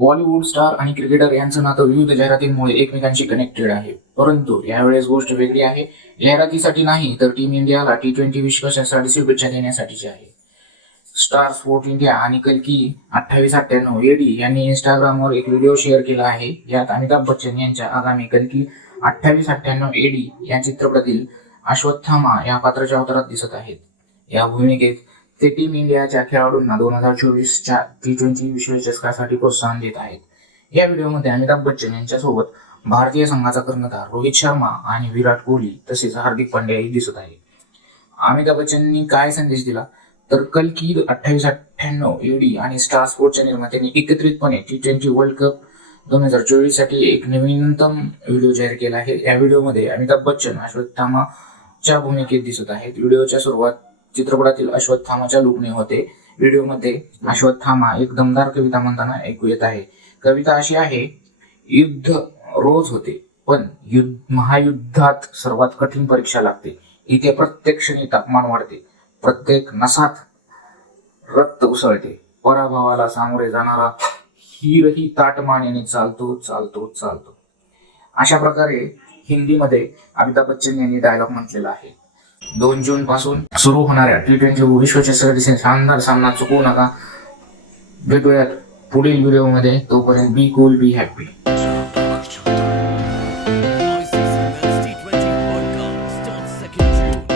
Bollywood star आणि cricketer यांचं नातं विविध जाहिरातींमुळे एकमेकांशी कनेक्टेड आहे. परंतु यावेळेस गोष्ट वेगळी आहे. जाहिरातीसाठी नाही तर टीम इंडियाला T20 विश्वचषकासाठी शुभेच्छा देण्यासाठीची आहे. स्टार स्पोर्ट इंडिया आणि कल्की 2898 एडी यांनी इंस्टाग्रामवर एक व्हिडिओ शेअर केला आहे. यात अमिताभ बच्चन यांच्या आगामी कल्की 2898 एडी या चित्रपटातील अश्वत्थामा या पात्राच्या अवतारात दिसत आहेत. या भूमिकेत ते टीम इंडियाच्या खेळाडूंना 2024च्या T20 विश्वचषकासाठी प्रोत्साहन देत आहेत. या व्हिडिओमध्ये अमिताभ बच्चन यांच्यासोबत भारतीय संघाचा कर्णधार रोहित शर्मा आणि विराट कोहली तसेच हार्दिक पांड्याही दिसत आहे. अमिताभ बच्चननी काय संदेश दिला तर कल्की 2898 एडी आणि स्टार स्पोर्टच्या निर्मात्यांनी एकत्रितपणे T20 वर्ल्ड कप 2024 साठी एक नवीनतम व्हिडिओ जाहीर केला आहे. या व्हिडिओमध्ये अमिताभ बच्चन अश्वत्थामाच्या भूमिकेत दिसत आहेत. व्हिडिओच्या सुरुवात चित्रपटातील अश्वत्थामाच्या लुकने होते. व्हिडिओमध्ये अश्वत्थामा एक दमदार कविता म्हणताना ऐकू येत आहे. कविता अशी आहे, युद्ध रोज होते पण महायुद्धात सर्वात कठीण परीक्षा लागते. इथे प्रत्येक क्षणी तापमान वाढते, प्रत्येक नसात रक्त उसळते. पराभवाला सामोरे जाणारा हीरही ताटमानेने चालतो चालतो चालतो. अशा प्रकारे हिंदीमध्ये अमिताभ बच्चन यांनी डायलॉग म्हटलेला आहे. 2 जून पासून सुरू होणाऱ्या T20 विश्वचषकाचा शानदार सामना चुकवू नका. भेटूयात पुढील व्हिडिओमध्ये. तोपर्यंत बी कूल, बी हॅपी.